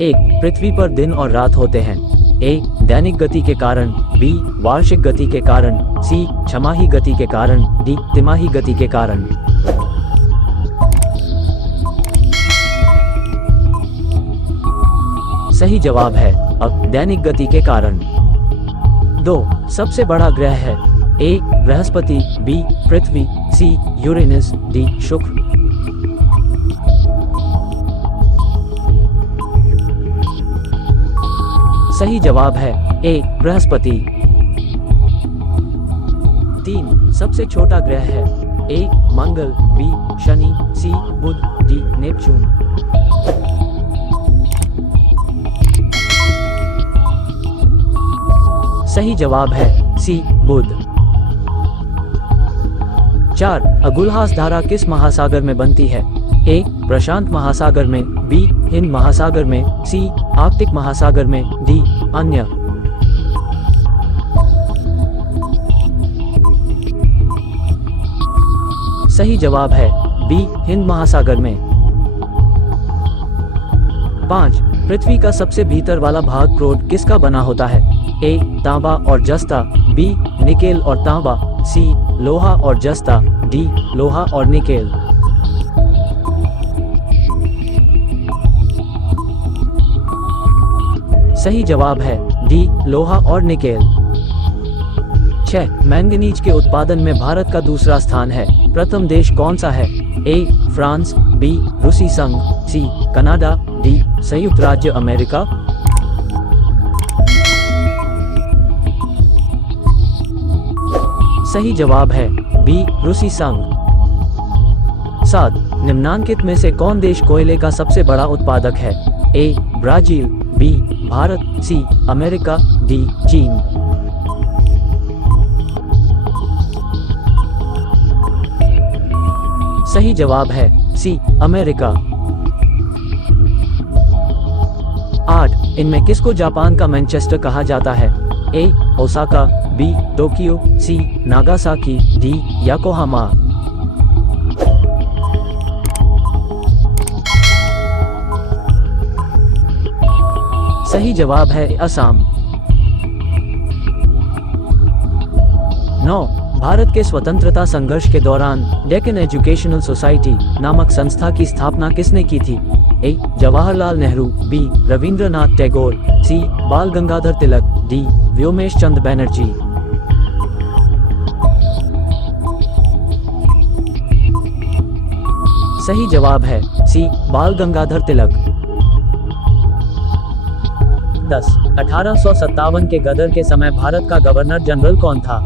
एक, पृथ्वी पर दिन और रात होते हैं। ए, दैनिक गति के कारण, बी, वार्षिक गति के कारण, सी, छमाही गति के कारण, डी, तिमाही गति के कारण। सही जवाब है अब दैनिक गति के कारण। 2, सबसे बड़ा ग्रह है। ए, बृहस्पति, बी, पृथ्वी, सी, यूरेनस, डी, शुक्र। सही जवाब है ए, बृहस्पति। 3, सबसे छोटा ग्रह है। ए, मंगल, बी, शनि, सी, बुध, डी, नेपच्यून। सही जवाब है सी, बुध। 4, अगुल्हास धारा किस महासागर में बनती है? ए, प्रशांत महासागर में, बी, हिंद महासागर में, सी, आर्कटिक महासागर में, डी, अन्य। सही जवाब है बी, हिंद महासागर में। 5, पृथ्वी का सबसे भीतर वाला भाग क्रोड किसका बना होता है? ए, तांबा और जस्ता, बी, निकेल और तांबा, सी, लोहा और जस्ता, डी, लोहा और निकेल। सही जवाब है डी, लोहा और निकेल। 6, मैंगनीज के उत्पादन में भारत का दूसरा स्थान है। प्रथम देश कौन सा है? ए, फ्रांस, बी, रूसी संघ, सी, कनाडा, डी, संयुक्त राज्य अमेरिका। सही जवाब है बी, रूसी संघ। 7, निम्नांकित में से कौन देश कोयले का सबसे बड़ा उत्पादक है? ए, ब्राजील, बी, भारत, सी, अमेरिका, डी, चीन। सही जवाब है सी, अमेरिका। 8, इनमें किसको जापान का मैनचेस्टर कहा जाता है? ए, ओसाका, बी, टोक्यो, सी, नागासाकी, डी, योकोहामा। सही जवाब है असम। 9, भारत के स्वतंत्रता संघर्ष के दौरान डेक्कन एजुकेशनल सोसाइटी नामक संस्था की स्थापना किसने की थी? ए, जवाहरलाल नेहरू, बी, रविंद्रनाथ टैगोर, सी, बाल गंगाधर तिलक, डी, व्योमेश चंद्र बैनर्जी। सही जवाब है सी, बाल गंगाधर तिलक। 10, 1857 के गदर के समय भारत का गवर्नर जनरल कौन था?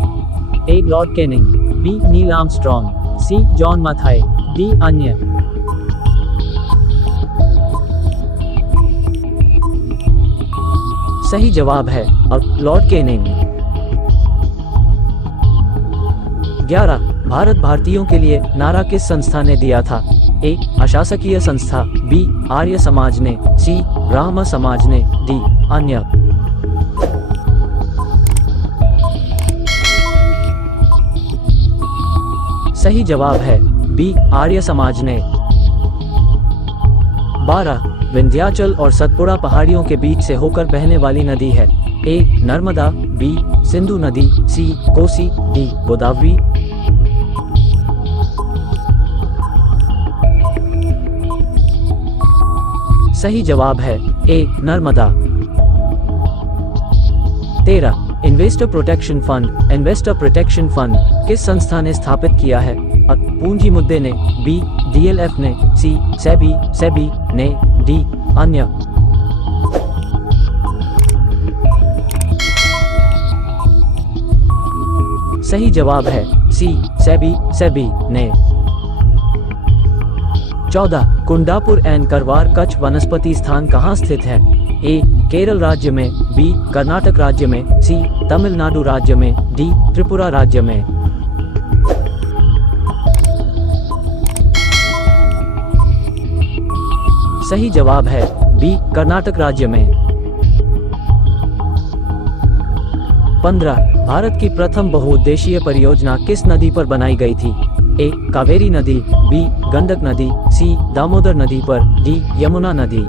A, Lord Canning, B, Neil Armstrong, C, John Mathai, D, अन्य। सही जवाब है अब लॉर्ड कैनिंग। 11, भारत भारतीयों के लिए नारा किस संस्था ने दिया था? ए, अशासकीय संस्था, बी, आर्य समाज ने, सी, ब्राह्म समाज ने, डी, अन्य। सही जवाब है बी, आर्य समाज ने। 12, विंध्याचल और सतपुड़ा पहाड़ियों के बीच से होकर बहने वाली नदी है। ए, नर्मदा, बी, सिंधु नदी, सी, कोसी, डी, गोदावरी। सही जवाब है A, Narmada. 13, investor protection fund, investor protection fund किस संस्था ने स्थापित किया है? पूंजी मुद्दे ने, बी, डीएलएफ ने, सी, सेबी ने, डी, अन्य। सही जवाब है सी, सेबी ने। 14, कुंडापुर एंड करवार कच्छ वनस्पति स्थान कहाँ स्थित है? ए, केरल राज्य में, बी, कर्नाटक राज्य में, सी, तमिलनाडु राज्य में, डी, त्रिपुरा राज्य में। सही जवाब है बी, कर्नाटक राज्य में। 15, भारत की प्रथम बहुउद्देशीय परियोजना किस नदी पर बनाई गई थी? ए, कावेरी नदी, बी, गंडक नदी, सी, दामोदर नदी पर, डी, यमुना नदी।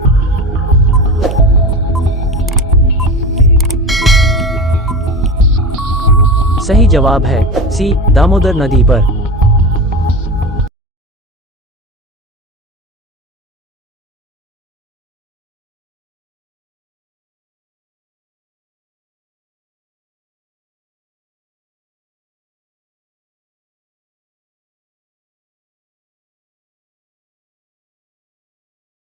सही जवाब है सी, दामोदर नदी पर।